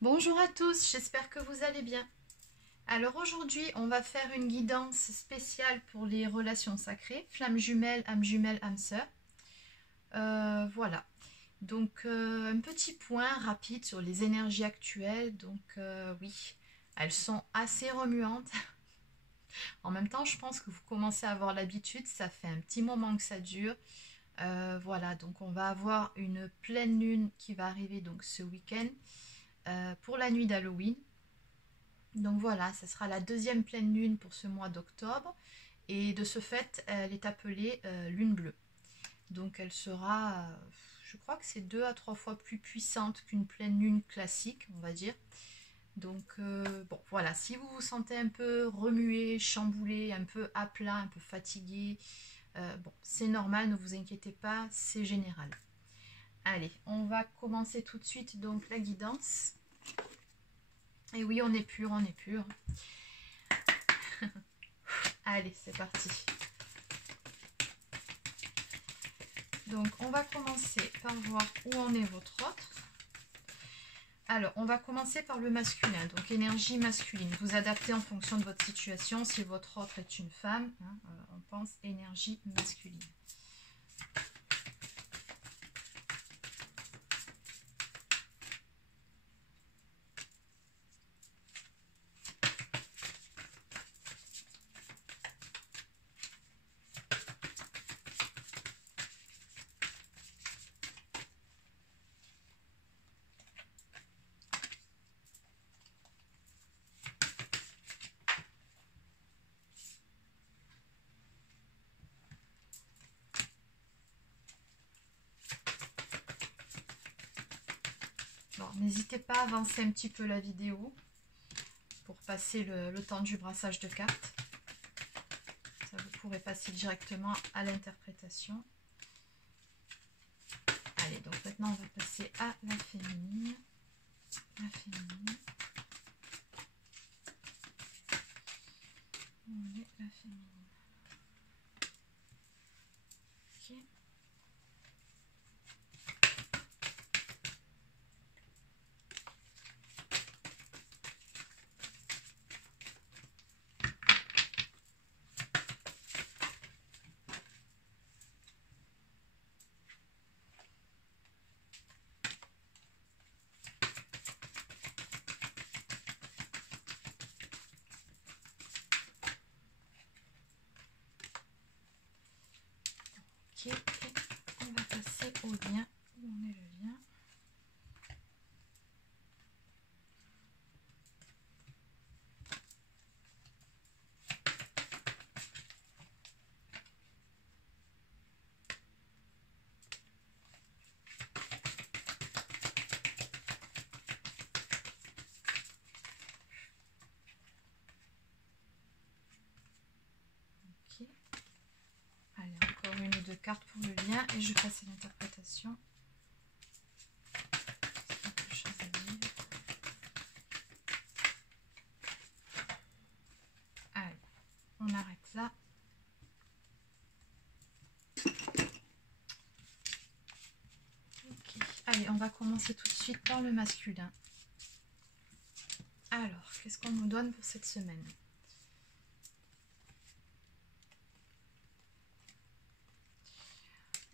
Bonjour à tous, j'espère que vous allez bien. Alors aujourd'hui, on va faire une guidance spéciale pour les relations sacrées, flamme jumelle, âme sœur. Voilà. Donc un petit point rapide sur les énergies actuelles. Donc oui, elles sont assez remuantes. En même temps, je pense que vous commencez à avoir l'habitude, ça fait un petit moment que ça dure. Voilà, donc on va avoir une pleine lune qui va arriver donc ce week-end pour la nuit d'Halloween. Donc voilà, ce sera la deuxième pleine lune pour ce mois d'octobre. Et de ce fait, elle est appelée lune bleue. Donc elle sera, je crois que c'est 2 à 3 fois plus puissante qu'une pleine lune classique, on va dire. Donc bon, voilà, si vous vous sentez un peu remué, chamboulé, un peu à plat, un peu fatigué, bon, c'est normal, ne vous inquiétez pas, c'est général. Allez, on va commencer tout de suite donc la guidance. Et oui, on est pur, on est pur. Allez, c'est parti. Donc, on va commencer par voir où en est votre autre. Alors, on va commencer par le masculin, donc énergie masculine. Vous adaptez en fonction de votre situation. Si votre autre est une femme, hein, on pense énergie masculine. Bon, n'hésitez pas à avancer un petit peu la vidéo pour passer le temps du brassage de cartes. Ça, vous pourrez passer directement à l'interprétation. Allez, donc maintenant, on va passer à la féminine. La féminine. Où est la féminine? Ok. Ok, on va passer au lien. Où en est le lien? Ok. Allez, encore une ou deux cartes pour le lien et je passe à l'interprétation. Quelque chose à dire. Allez, on arrête là. Ok. Allez, on va commencer tout de suite par le masculin. Alors, qu'est-ce qu'on nous donne pour cette semaine?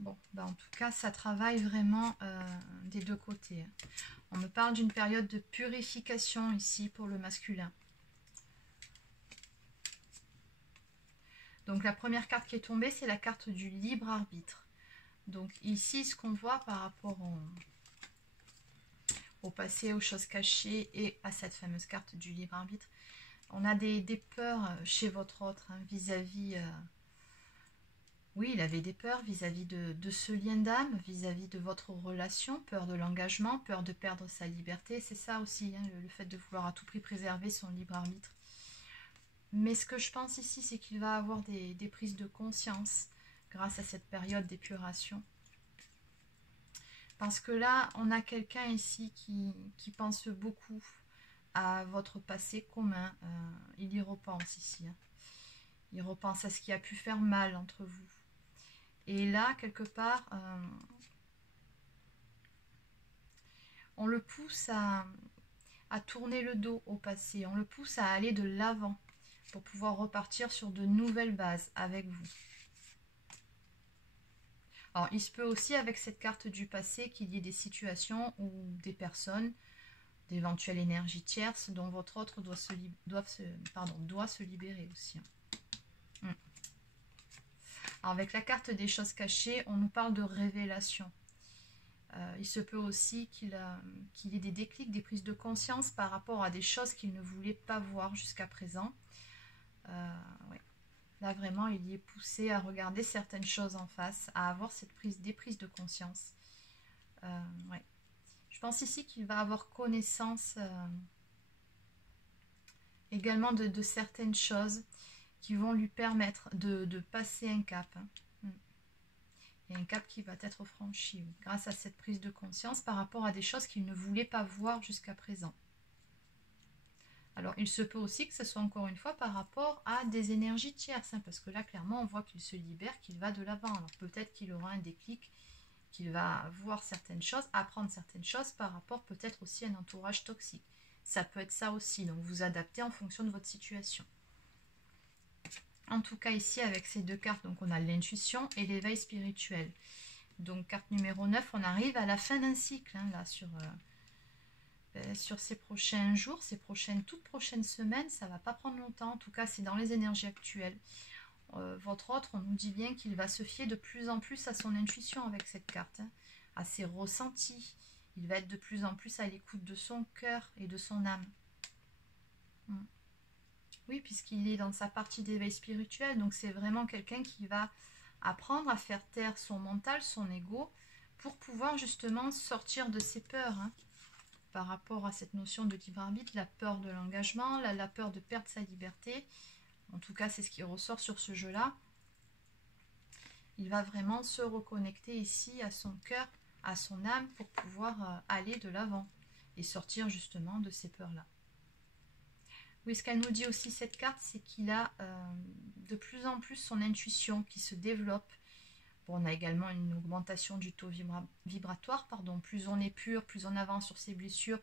Bon, bah en tout cas, ça travaille vraiment des deux côtés. On me parle d'une période de purification ici pour le masculin. Donc la première carte qui est tombée, c'est la carte du libre arbitre. Donc ici, ce qu'on voit par rapport au passé, aux choses cachées et à cette fameuse carte du libre arbitre, on a des peurs chez votre autre vis-à-vis... oui, il avait des peurs vis-à-vis de ce lien d'âme, vis-à-vis de votre relation, peur de l'engagement, peur de perdre sa liberté. C'est ça aussi, hein, le fait de vouloir à tout prix préserver son libre arbitre. Mais ce que je pense ici, c'est qu'il va avoir des prises de conscience grâce à cette période d'épuration. Parce que là, on a quelqu'un ici qui pense beaucoup à votre passé commun. Il y repense ici. Hein. Il repense à ce qui a pu faire mal entre vous. Et là, quelque part, on le pousse à tourner le dos au passé. On le pousse à aller de l'avant pour pouvoir repartir sur de nouvelles bases avec vous. Alors, il se peut aussi avec cette carte du passé qu'il y ait des situations ou des personnes, d'éventuelles énergies tierces dont votre autre doit se libérer aussi. Alors, avec la carte des choses cachées, on nous parle de révélation. Il se peut aussi qu'il y ait des déclics, des prises de conscience par rapport à des choses qu'il ne voulait pas voir jusqu'à présent. Ouais. Là, vraiment, il y est poussé à regarder certaines choses en face, à avoir des prises de conscience. Ouais. Je pense ici qu'il va avoir connaissance également de certaines choses qui vont lui permettre de passer un cap. Hein. Il y a un cap qui va être franchi grâce à cette prise de conscience par rapport à des choses qu'il ne voulait pas voir jusqu'à présent. Alors, il se peut aussi que ce soit encore une fois par rapport à des énergies tierces, hein, parce que là, clairement, on voit qu'il se libère, qu'il va de l'avant. Alors, peut-être qu'il aura un déclic, qu'il va voir certaines choses, apprendre certaines choses par rapport peut-être aussi à un entourage toxique. Ça peut être ça aussi, donc vous adaptez en fonction de votre situation. En tout cas, ici, avec ces deux cartes, donc on a l'intuition et l'éveil spirituel. Donc, carte numéro 9, on arrive à la fin d'un cycle, hein, là, sur ces prochains jours, toutes prochaines semaines, ça ne va pas prendre longtemps. En tout cas, c'est dans les énergies actuelles. Votre autre, on nous dit bien qu'il va se fier de plus en plus à son intuition avec cette carte, hein, à ses ressentis. Il va être de plus en plus à l'écoute de son cœur et de son âme. Oui, puisqu'il est dans sa partie d'éveil spirituel, donc c'est vraiment quelqu'un qui va apprendre à faire taire son mental, son ego, pour pouvoir justement sortir de ses peurs, hein, par rapport à cette notion de libre arbitre, la peur de l'engagement, la peur de perdre sa liberté. En tout cas, c'est ce qui ressort sur ce jeu-là. Il va vraiment se reconnecter ici à son cœur, à son âme, pour pouvoir aller de l'avant et sortir justement de ces peurs-là. Oui, ce qu'elle nous dit aussi, cette carte, c'est qu'il a de plus en plus son intuition qui se développe. Bon, on a également une augmentation du taux vibratoire. Plus on est pur, plus on avance sur ses blessures,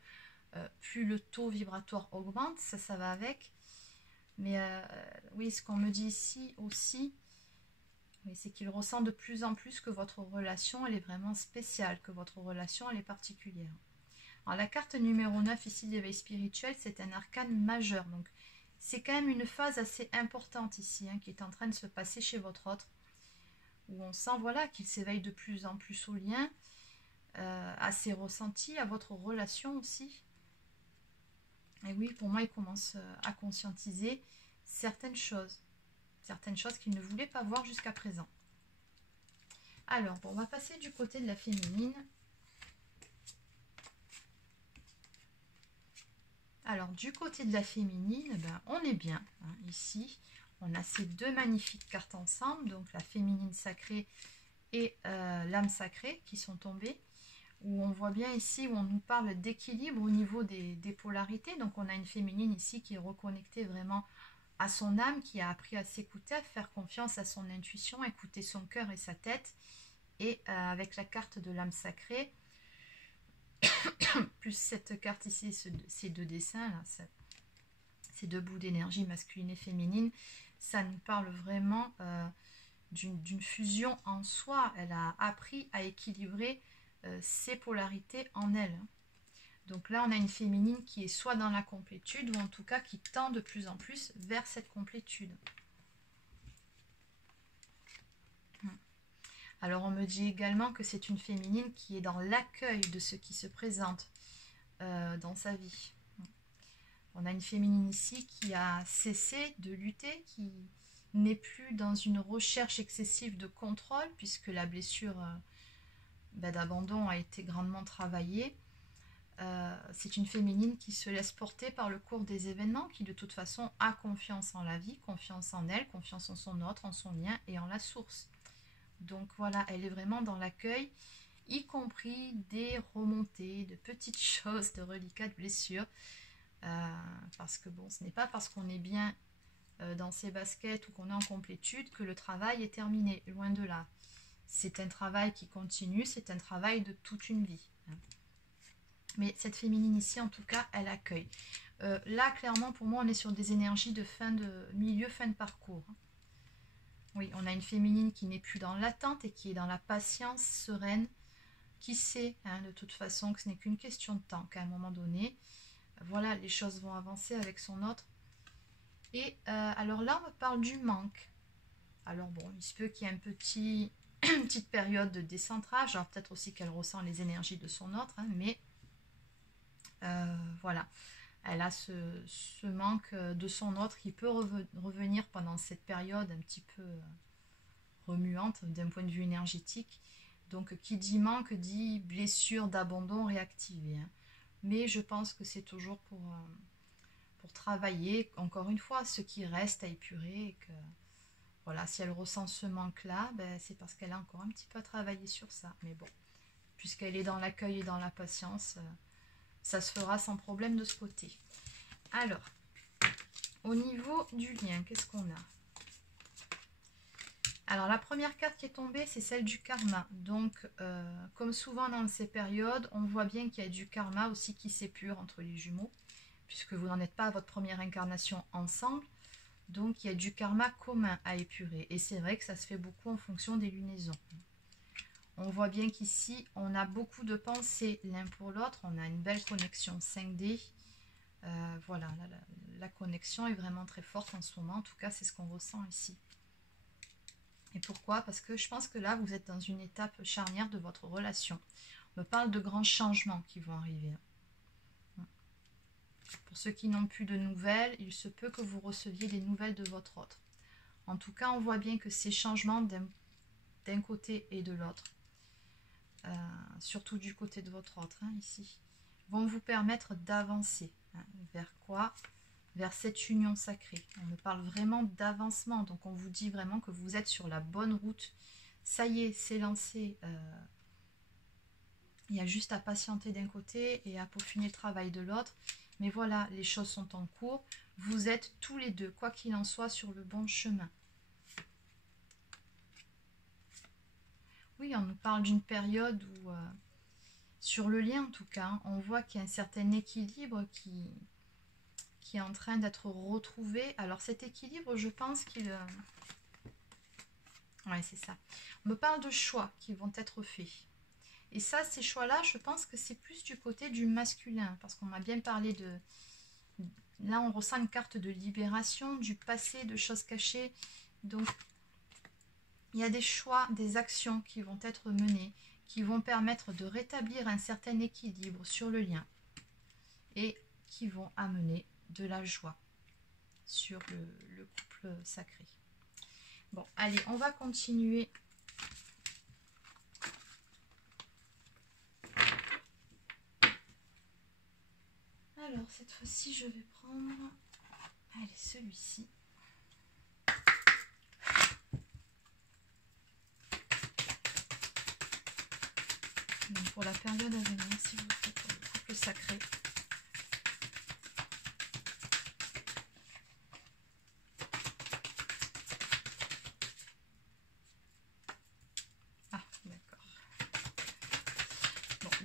plus le taux vibratoire augmente. Ça va avec. Mais oui, ce qu'on me dit ici aussi, oui, c'est qu'il ressent de plus en plus que votre relation, elle est vraiment spéciale, que votre relation, elle est particulière. Alors, la carte numéro 9 ici d'éveil spirituel, c'est un arcane majeur. Donc, c'est quand même une phase assez importante ici, hein, qui est en train de se passer chez votre autre, où on sent voilà, qu'il s'éveille de plus en plus au lien, à ses ressentis, à votre relation aussi. Et oui, pour moi, il commence à conscientiser certaines choses qu'il ne voulait pas voir jusqu'à présent. Alors, bon, on va passer du côté de la féminine. Alors, du côté de la féminine, ben, on est bien. Hein, ici, on a ces deux magnifiques cartes ensemble, donc la féminine sacrée et l'âme sacrée qui sont tombées, où on voit bien ici, où on nous parle d'équilibre au niveau des polarités. Donc, on a une féminine ici qui est reconnectée vraiment à son âme, qui a appris à s'écouter, à faire confiance à son intuition, écouter son cœur et sa tête. Et avec la carte de l'âme sacrée, plus cette carte ici, ces deux dessins, là, ces deux bouts d'énergie masculine et féminine, ça nous parle vraiment d'une fusion en soi. Elle a appris à équilibrer ses polarités en elle. Donc là, on a une féminine qui est soit dans la complétude, ou en tout cas qui tend de plus en plus vers cette complétude. Alors, on me dit également que c'est une féminine qui est dans l'accueil de ce qui se présente dans sa vie. On a une féminine ici qui a cessé de lutter, qui n'est plus dans une recherche excessive de contrôle, puisque la blessure d'abandon a été grandement travaillée. C'est une féminine qui se laisse porter par le cours des événements, qui de toute façon a confiance en la vie, confiance en elle, confiance en son autre, en son lien et en la source. Donc voilà, elle est vraiment dans l'accueil, y compris des remontées, de petites choses, de reliquats, de blessures. Parce que bon, ce n'est pas parce qu'on est bien dans ses baskets ou qu'on est en complétude que le travail est terminé, loin de là. C'est un travail qui continue, c'est un travail de toute une vie. Mais cette féminine ici, en tout cas, elle accueille. Là, clairement, pour moi, on est sur des énergies de milieu, fin de parcours. Oui, on a une féminine qui n'est plus dans l'attente et qui est dans la patience sereine, qui sait, hein, de toute façon, que ce n'est qu'une question de temps, qu'à un moment donné, voilà, les choses vont avancer avec son autre. Et alors là, on me parle du manque. Alors bon, il se peut qu'il y ait une petite période de décentrage, alors peut-être aussi qu'elle ressent les énergies de son autre, hein, mais voilà, elle a ce manque de son autre qui peut revenir pendant cette période un petit peu remuante d'un point de vue énergétique. Donc qui dit manque dit blessure d'abandon réactivée. Hein. Mais je pense que c'est toujours pour travailler, encore une fois, ce qui reste à épurer. Et que, voilà, si elle ressent ce manque-là, ben, c'est parce qu'elle a encore un petit peu à travailler sur ça. Mais bon, puisqu'elle est dans l'accueil et dans la patience, ça se fera sans problème de ce côté. Alors, au niveau du lien, qu'est-ce qu'on a? Alors, la première carte qui est tombée, c'est celle du karma. Donc, comme souvent dans ces périodes, on voit bien qu'il y a du karma aussi qui s'épure entre les jumeaux, puisque vous n'en êtes pas à votre première incarnation ensemble. Donc, il y a du karma commun à épurer. Et c'est vrai que ça se fait beaucoup en fonction des lunaisons. On voit bien qu'ici, on a beaucoup de pensées l'un pour l'autre. On a une belle connexion 5D. Voilà, la connexion est vraiment très forte en ce moment. En tout cas, c'est ce qu'on ressent ici. Et pourquoi? Parce que je pense que là, vous êtes dans une étape charnière de votre relation. On me parle de grands changements qui vont arriver. Pour ceux qui n'ont plus de nouvelles, il se peut que vous receviez des nouvelles de votre autre. En tout cas, on voit bien que ces changements d'un côté et de l'autre, surtout du côté de votre autre, hein, ici, vont vous permettre d'avancer. Hein, vers quoi? Vers cette union sacrée. On me parle vraiment d'avancement, donc on vous dit vraiment que vous êtes sur la bonne route. Ça y est, c'est lancé. Il y a juste à patienter d'un côté et à peaufiner le travail de l'autre. Mais voilà, les choses sont en cours. Vous êtes tous les deux, quoi qu'il en soit, sur le bon chemin. Oui, on nous parle d'une période où, sur le lien en tout cas, on voit qu'il y a un certain équilibre qui est en train d'être retrouvé. Alors cet équilibre, je pense qu'il... Ouais, c'est ça. On me parle de choix qui vont être faits. Et ça, ces choix-là, je pense que c'est plus du côté du masculin. Parce qu'on m'a bien parlé de... Là, on ressent une carte de libération, du passé, de choses cachées. Donc, il y a des choix, des actions qui vont être menées, qui vont permettre de rétablir un certain équilibre sur le lien. Et qui vont amener de la joie sur le couple sacré. Bon, allez, on va continuer. Alors, cette fois-ci, je vais prendre... Allez, celui-ci. Donc, pour la période à venir, si vous faites pour le couple sacré.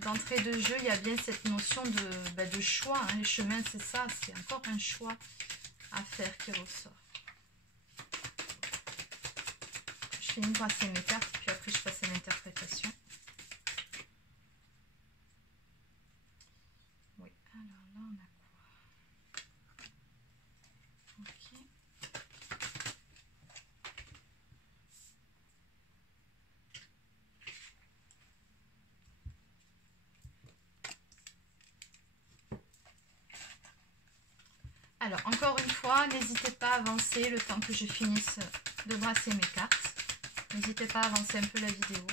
D'entrée de jeu, il y a bien cette notion de choix. Hein. Les chemins, c'est ça, c'est encore un choix à faire qui ressort. Je finis de brasser mes cartes, puis après je passe à l'interprétation. Oui, alors là, on a quoi? Ok. Alors, encore une fois, n'hésitez pas à avancer le temps que je finisse de brasser mes cartes. N'hésitez pas à avancer un peu la vidéo.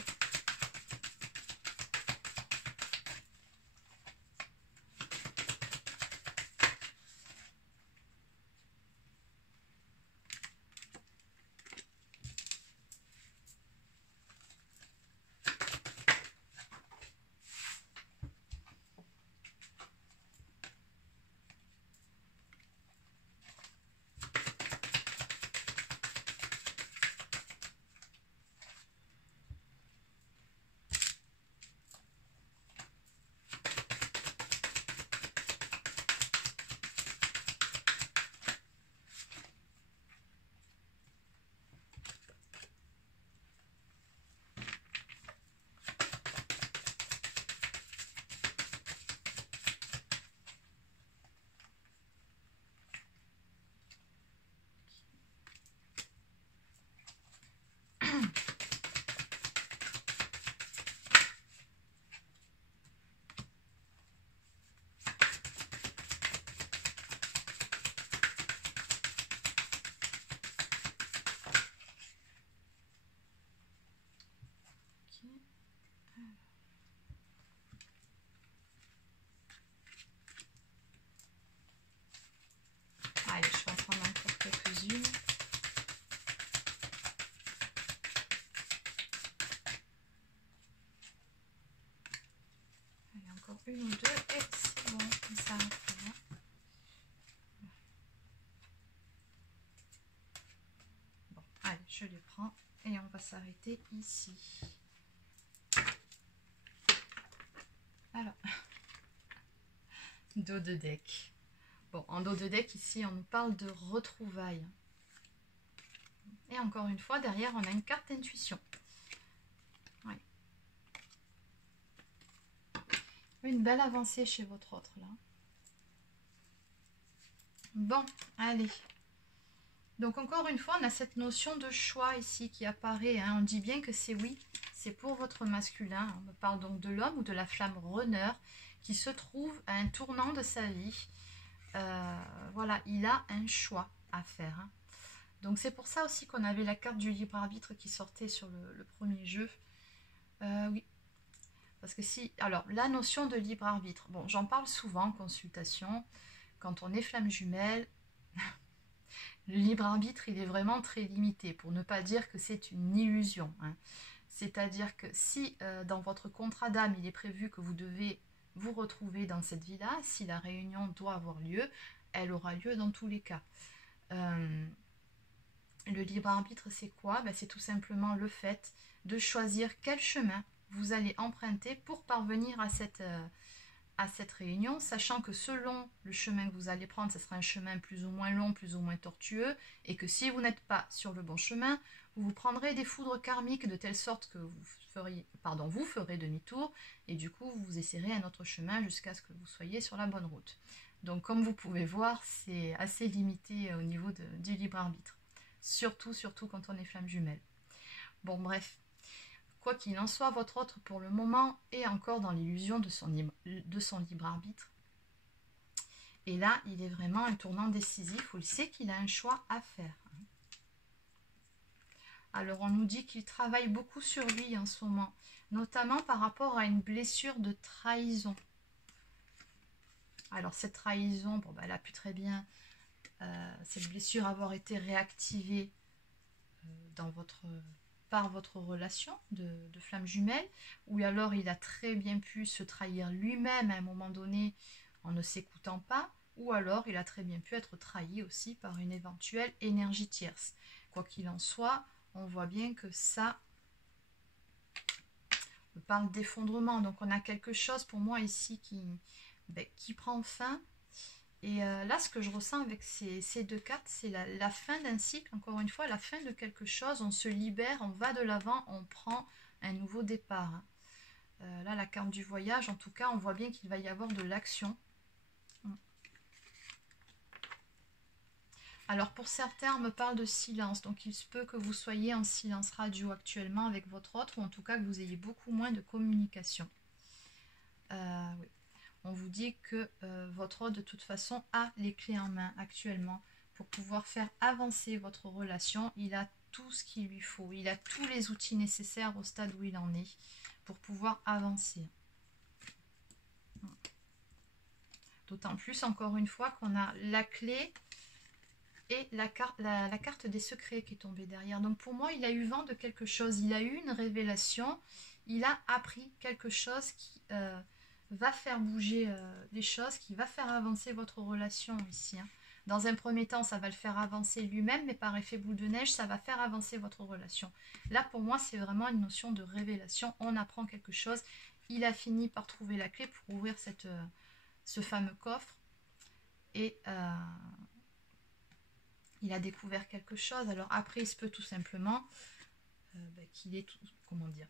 je les prends et on va s'arrêter ici. Alors, dos de deck. Bon, en dos de deck, ici, on nous parle de retrouvailles. Et encore une fois, derrière, on a une carte intuition. Ouais. Une belle avancée chez votre autre, là. Bon, allez. Donc, encore une fois, on a cette notion de choix ici qui apparaît. Hein. On dit bien que c'est oui, c'est pour votre masculin. On me parle donc de l'homme ou de la flamme runner qui se trouve à un tournant de sa vie. Voilà, il a un choix à faire. Hein. Donc c'est pour ça aussi qu'on avait la carte du libre arbitre qui sortait sur le premier jeu. Oui, parce que si... Alors, la notion de libre arbitre, bon, j'en parle souvent en consultation. Quand on est flamme jumelle, le libre arbitre, il est vraiment très limité, pour ne pas dire que c'est une illusion. Hein. C'est-à-dire que si dans votre contrat d'âme, il est prévu que vous devez vous retrouver dans cette vie-là, si la réunion doit avoir lieu, elle aura lieu dans tous les cas. Le libre arbitre, c'est quoi? Ben, c'est tout simplement le fait de choisir quel chemin vous allez emprunter pour parvenir à cette réunion, sachant que selon le chemin que vous allez prendre, ce sera un chemin plus ou moins long, plus ou moins tortueux, et que si vous n'êtes pas sur le bon chemin, vous prendrez des foudres karmiques de telle sorte que vous ferez demi-tour, et du coup, vous essaierez un autre chemin jusqu'à ce que vous soyez sur la bonne route. Donc, comme vous pouvez voir, c'est assez limité au niveau du libre arbitre. Surtout quand on est flamme jumelle. Bon, bref. Quoi qu'il en soit, votre autre, pour le moment, est encore dans l'illusion de son libre arbitre. Et là, il est vraiment un tournant décisif où il sait qu'il a un choix à faire. Alors, on nous dit qu'il travaille beaucoup sur lui en ce moment, notamment par rapport à une blessure de trahison. Alors, cette trahison, bon, ben, elle a pu très bien, cette blessure avoir été réactivée par votre relation de flamme jumelle, ou alors il a très bien pu se trahir lui-même à un moment donné en ne s'écoutant pas, ou alors il a très bien pu être trahi aussi par une éventuelle énergie tierce. Quoi qu'il en soit, on voit bien que ça, on parle d'effondrement, donc on a quelque chose pour moi ici qui prend fin. Et là, ce que je ressens avec ces deux cartes, c'est la fin d'un cycle, encore une fois, la fin de quelque chose. On se libère, on va de l'avant, on prend un nouveau départ. Là, la carte du voyage, en tout cas, on voit bien qu'il va y avoir de l'action. Alors, pour certains, on me parle de silence. Donc, il se peut que vous soyez en silence radio actuellement avec votre autre, ou en tout cas que vous ayez beaucoup moins de communication. Oui. On vous dit que votre autre, de toute façon, a les clés en main actuellement pour pouvoir faire avancer votre relation. Il a tout ce qu'il lui faut. Il a tous les outils nécessaires au stade où il en est pour pouvoir avancer. D'autant plus, encore une fois, qu'on a la clé et la carte des secrets qui est tombée derrière. Donc, pour moi, il a eu vent de quelque chose. Il a eu une révélation. Il a appris quelque chose qui... va faire bouger des choses, qui va faire avancer votre relation ici. Hein. Dans un premier temps, ça va le faire avancer lui-même, mais par effet boule de neige, ça va faire avancer votre relation. Là, pour moi, c'est vraiment une notion de révélation. On apprend quelque chose. Il a fini par trouver la clé pour ouvrir ce fameux coffre. Et il a découvert quelque chose. Alors après, il se peut tout simplement qu'il ait, comment dire,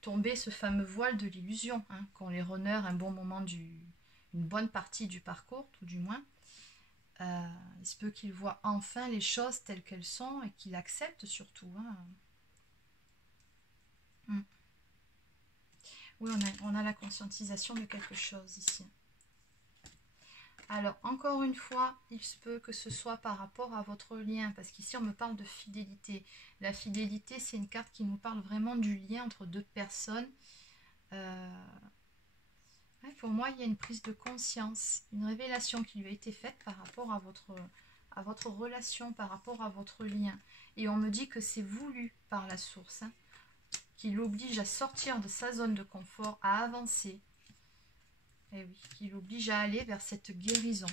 tomber ce fameux voile de l'illusion, hein, qu'ont les runners un bon moment une bonne partie du parcours, tout du moins. Il se peut qu'il voit enfin les choses telles qu'elles sont et qu'il accepte surtout. Hein. Oui, on a la conscientisation de quelque chose ici. Alors, encore une fois, il se peut que ce soit par rapport à votre lien, parce qu'ici, on me parle de fidélité. La fidélité, c'est une carte qui nous parle vraiment du lien entre deux personnes. Pour moi, il y a une prise de conscience, une révélation qui lui a été faite par rapport à votre relation, par rapport à votre lien. Et on me dit que c'est voulu par la source, hein, qui l'oblige à sortir de sa zone de confort, à avancer. Et oui, qui l'oblige à aller vers cette guérison.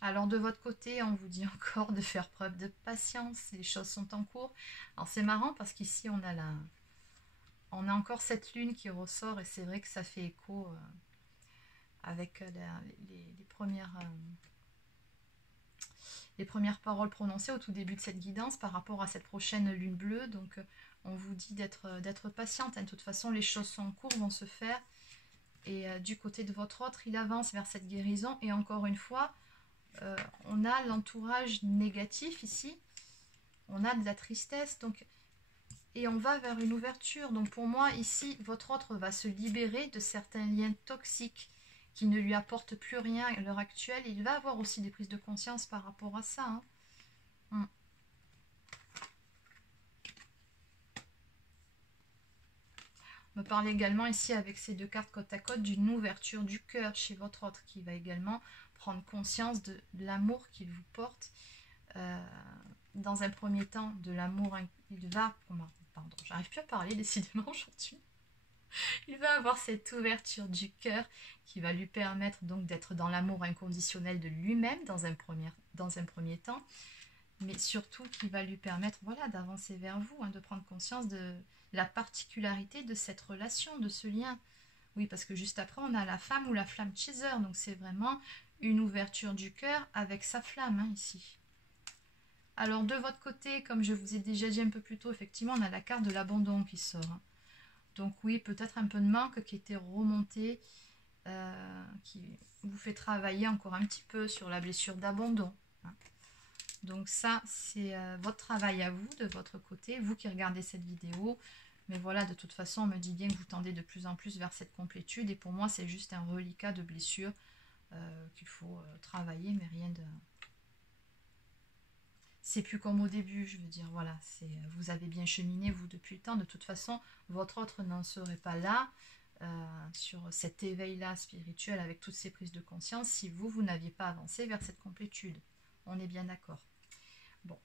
Alors de votre côté, on vous dit encore de faire preuve de patience, les choses sont en cours. Alors c'est marrant parce qu'ici on a encore cette lune qui ressort et c'est vrai que ça fait écho avec les premières paroles prononcées au tout début de cette guidance par rapport à cette prochaine lune bleue. Donc on vous dit d'être patiente. De toute façon, les choses sont en cours, vont se faire. Et du côté de votre autre, il avance vers cette guérison. Et encore une fois, on a l'entourage négatif ici. On a de la tristesse. Donc, et on va vers une ouverture. Donc pour moi, ici, votre autre va se libérer de certains liens toxiques qui ne lui apportent plus rien à l'heure actuelle. Il va avoir aussi des prises de conscience par rapport à ça. Hein. On me parle également ici avec ces deux cartes côte à côte d'une ouverture du cœur chez votre autre qui va également prendre conscience de l'amour qu'il vous porte. Dans un premier temps, de l'amour, il va... Pardon, j'arrive plus à parler décidément aujourd'hui. Il va avoir cette ouverture du cœur qui va lui permettre donc d'être dans l'amour inconditionnel de lui-même dans un premier temps, mais surtout qui va lui permettre d'avancer vers vous, de prendre conscience de la particularité de cette relation, de ce lien. Oui, parce que juste après, on a la femme ou la flamme chaser, donc c'est vraiment une ouverture du cœur avec sa flamme ici. Alors de votre côté, comme je vous ai déjà dit un peu plus tôt, effectivement, on a la carte de l'abandon qui sort. Donc oui, peut-être un peu de manque qui était remonté, qui vous fait travailler encore un petit peu sur la blessure d'abandon. Donc ça, c'est votre travail à vous, de votre côté, vous qui regardez cette vidéo. Mais voilà, de toute façon, on me dit bien que vous tendez de plus en plus vers cette complétude. Et pour moi, c'est juste un reliquat de blessure qu'il faut travailler, mais rien de... C'est plus comme au début, je veux dire, voilà, vous avez bien cheminé, vous, depuis le temps. De toute façon, votre autre n'en serait pas là, sur cet éveil-là spirituel, avec toutes ces prises de conscience, si vous n'aviez pas avancé vers cette complétude. On est bien d'accord. Bon,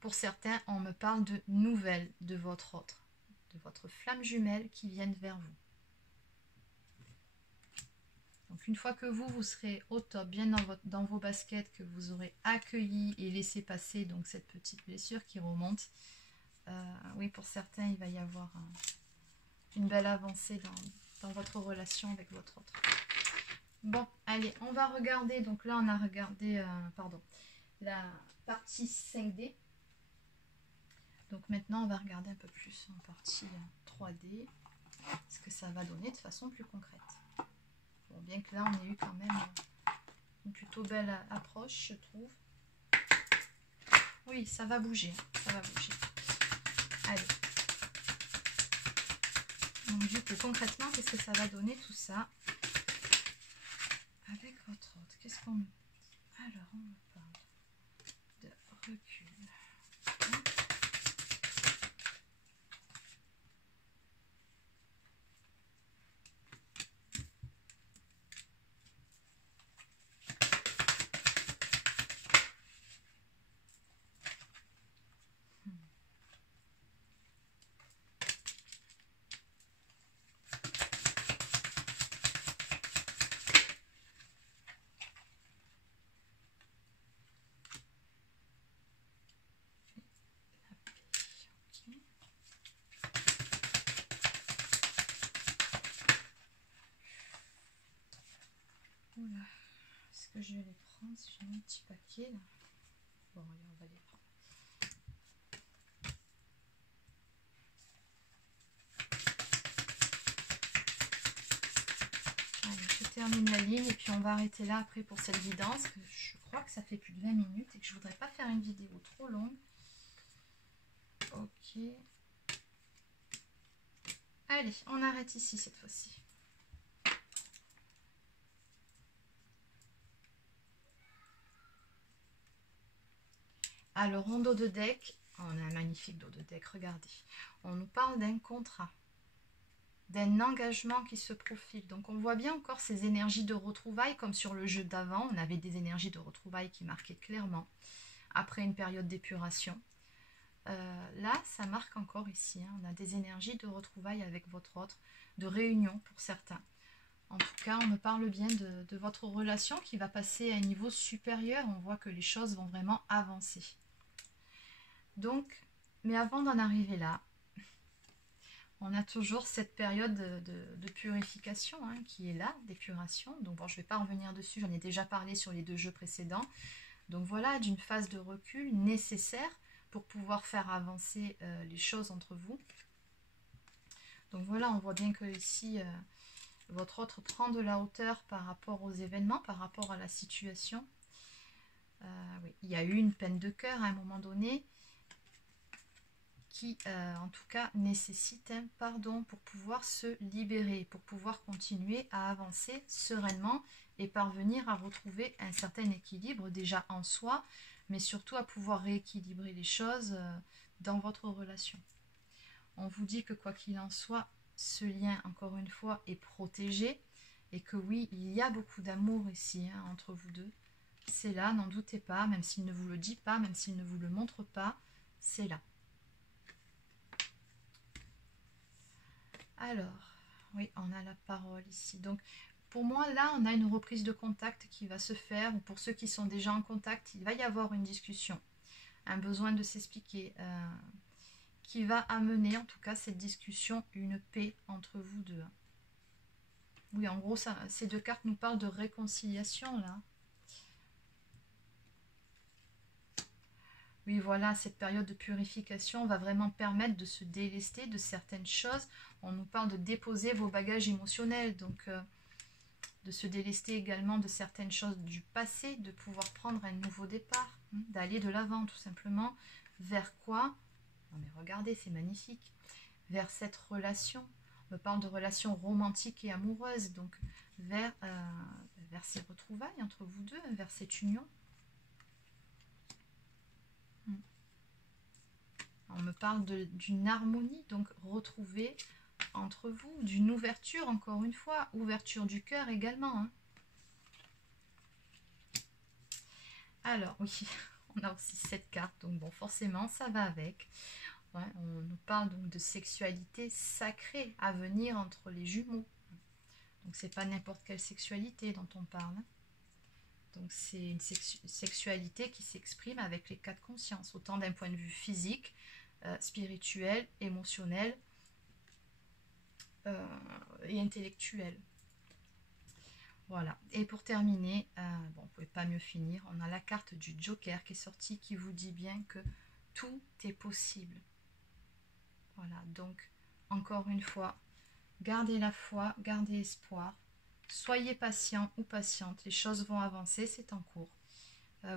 pour certains, on me parle de nouvelles de votre autre, de votre flamme jumelle qui viennent vers vous. Donc une fois que vous serez au top, bien dans vos baskets, que vous aurez accueilli et laissé passer donc cette petite blessure qui remonte, oui, pour certains, il va y avoir une belle avancée dans votre relation avec votre autre. Bon, allez, on va regarder, donc là on a regardé, la partie 5D. Donc maintenant on va regarder un peu plus en partie 3D, ce que ça va donner de façon plus concrète. Bon, bien que là, on ait eu quand même une plutôt belle approche, je trouve. Oui, ça va bouger, ça va bouger. Allez. Donc, du coup, concrètement, qu'est-ce que ça va donner tout ça avec votre autre? Qu'est-ce qu'on me... Alors, on me parle de recul. Oula, est-ce que je vais les prendre si j'ai mis un petit paquet là? Bon, allez, on va les prendre. Allez, je termine la ligne et puis on va arrêter là après pour cette guidance. Je crois que ça fait plus de 20 minutes et que je voudrais pas faire une vidéo trop longue. Ok. Allez, on arrête ici cette fois-ci. Alors, en dos de deck, on a un magnifique dos de deck, regardez. On nous parle d'un contrat, d'un engagement qui se profile. Donc, on voit bien encore ces énergies de retrouvailles, comme sur le jeu d'avant. On avait des énergies de retrouvailles qui marquaient clairement, après une période d'épuration. Là, ça marque encore ici. On a des énergies de retrouvailles avec votre autre, de réunion pour certains. En tout cas, on me parle bien de votre relation qui va passer à un niveau supérieur. On voit que les choses vont vraiment avancer. Donc, mais avant d'en arriver là, on a toujours cette période de purification hein, qui est là, d'épuration. Donc bon, je ne vais pas revenir dessus, j'en ai déjà parlé sur les 2 jeux précédents. Donc voilà, d'une phase de recul nécessaire pour pouvoir faire avancer les choses entre vous. Donc voilà, on voit bien que ici, votre autre prend de la hauteur par rapport aux événements, par rapport à la situation. Oui, il y a eu une peine de cœur à un moment donné qui, en tout cas, nécessite un pardon pour pouvoir se libérer, pour pouvoir continuer à avancer sereinement et parvenir à retrouver un certain équilibre déjà en soi, mais surtout à pouvoir rééquilibrer les choses dans votre relation. On vous dit que quoi qu'il en soit, ce lien, encore une fois, est protégé et que oui, il y a beaucoup d'amour ici hein, entre vous deux. C'est là, n'en doutez pas, même s'il ne vous le dit pas, même s'il ne vous le montre pas, c'est là. Alors, oui, on a la parole ici. Donc, pour moi, là, on a une reprise de contact qui va se faire. Ou pour ceux qui sont déjà en contact, il va y avoir une discussion, un besoin de s'expliquer, qui va amener, en tout cas, cette discussion, une paix entre vous deux. Oui, en gros, ça, ces 2 cartes nous parlent de réconciliation, là. Oui, voilà, cette période de purification va vraiment permettre de se délester de certaines choses. On nous parle de déposer vos bagages émotionnels, donc de se délester également de certaines choses du passé, de pouvoir prendre un nouveau départ, d'aller de l'avant tout simplement. Vers quoi? Non mais regardez, c'est magnifique. Vers cette relation. On me parle de relations romantiques et amoureuses, donc vers ces retrouvailles entre vous deux, vers cette union. On me parle d'une harmonie, donc retrouvée entre vous, d'une ouverture, encore une fois, ouverture du cœur également. Hein. Alors, oui, on a aussi cette carte, donc bon, forcément, ça va avec. Ouais, on nous parle donc de sexualité sacrée à venir entre les jumeaux. Donc, c'est pas n'importe quelle sexualité dont on parle. Donc, c'est une sexualité qui s'exprime avec les 4 consciences, autant d'un point de vue physique, spirituel, émotionnel et intellectuel. Voilà. Et pour terminer, bon, on ne pouvait pas mieux finir, on a la carte du Joker qui est sortie qui vous dit bien que tout est possible. Voilà, donc encore une fois, gardez la foi, gardez espoir, soyez patient ou patiente, les choses vont avancer, c'est en cours.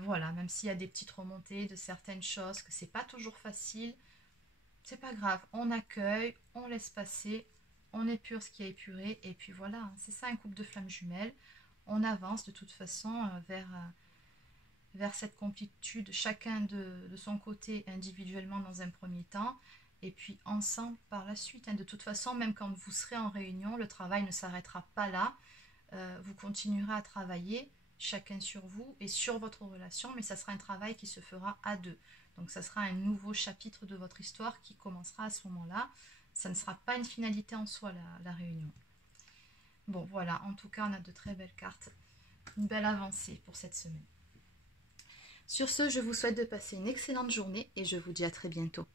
Voilà, même s'il y a des petites remontées de certaines choses, que c'est pas toujours facile, c'est pas grave, on accueille, on laisse passer, on épure ce qui est épuré, et puis voilà, c'est ça un couple de flammes jumelles. On avance de toute façon vers cette complétude, chacun de son côté individuellement dans un premier temps, et puis ensemble par la suite. Hein. De toute façon, même quand vous serez en réunion, le travail ne s'arrêtera pas là. Vous continuerez à travailler, chacun sur vous et sur votre relation, mais ça sera un travail qui se fera à 2. Donc ça sera un nouveau chapitre de votre histoire qui commencera à ce moment-là. Ça ne sera pas une finalité en soi, la réunion. Bon, voilà, en tout cas, on a de très belles cartes. Une belle avancée pour cette semaine. Sur ce, je vous souhaite de passer une excellente journée et je vous dis à très bientôt.